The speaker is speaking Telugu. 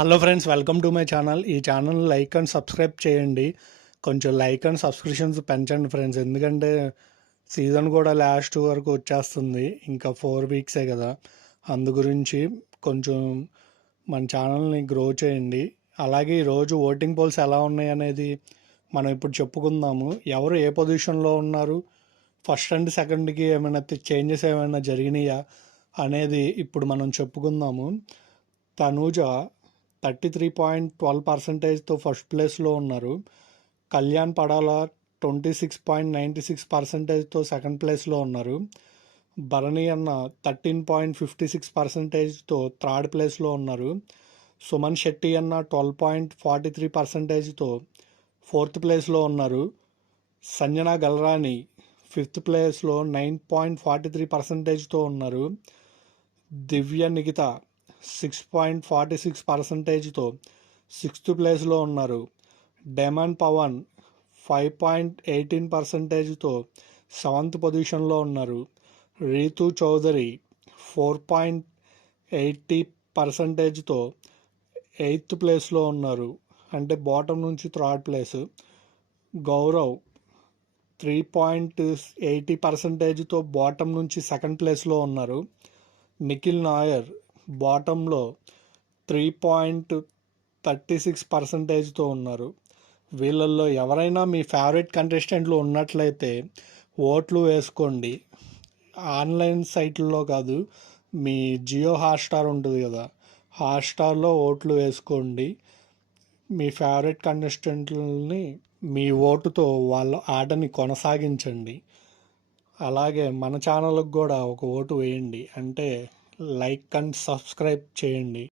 Hello friends, welcome to my channel. ఈ ఛానల్ లైక్ అండ్ సబ్స్క్రైబ్ చేయండి. కొంచెం లైక్ అండ్ సబ్స్క్రిప్షన్స్ పెంచండి ఫ్రెండ్స్, ఎందుకంటే సీజన్ కూడా లాస్ట్ వరకు వచ్చేస్తుంది. ఇంకా 4 వీక్సే కదా, అందు గురించి కొంచెం మన ఛానల్ని గ్రో చేయండి. అలాగే ఈరోజు ఓటింగ్ పోల్స్ ఎలా ఉన్నాయి అనేది మనం ఇప్పుడు చెప్పుకుందాము. ఎవరు ఏ పొజిషన్లో ఉన్నారు, ఫస్ట్ అండ్ సెకండ్కి ఏమైనా చేంజెస్ ఏమైనా జరిగినాయా అనేది ఇప్పుడు మనం చెప్పుకుందాము. తనూజ 33.12%తో ఫస్ట్ ప్లేస్లో ఉన్నారు. కళ్యాణ్ పడాల 26.96%తో సెకండ్ ప్లేస్లో ఉన్నారు. భరణి అన్న 13.56%తో థర్డ్ ప్లేస్లో ఉన్నారు. సుమన్ శెట్టి అన్న 12.43%తో ఫోర్త్ ప్లేస్లో ఉన్నారు. సంజన గల్రాని ఫిఫ్త్ ప్లేస్లో 9.43%తో ఉన్నారు. దివ్య నిఖిత 6.46%తో సిక్స్త్ ప్లేస్లో ఉన్నారు. డెమన్ పవన్ 5.18%తో సెవెంత్ పొజిషన్లో ఉన్నారు. రీతు చౌదరి 4.80%తో ఎయిత్ ప్లేస్లో ఉన్నారు, అంటే బాటమ్ నుంచి థర్డ్ ప్లేస్. గౌరవ్ 3.80%తో బాటమ్ నుంచి సెకండ్ ప్లేస్లో ఉన్నారు. నిఖిల్ నాయర్ బాటంలో 3.36%తో ఉన్నారు. వీళ్ళల్లో ఎవరైనా మీ ఫేవరెట్ కంటెస్టెంట్లు ఉన్నట్లయితే ఓట్లు వేసుకోండి. ఆన్లైన్ సైట్లలో కాదు, మీ జియో హాట్స్టార్ ఉంటుంది కదా, హాట్స్టార్లో ఓట్లు వేసుకోండి. మీ ఫేవరెట్ కంటెస్టెంట్లని మీ ఓటుతో వాళ్ళ ఆటని కొనసాగించండి. అలాగే మన ఛానల్కి కూడా ఒక ఓటు వేయండి, అంటే లైక్ అండ్ సబ్స్క్రైబ్ చేయండి.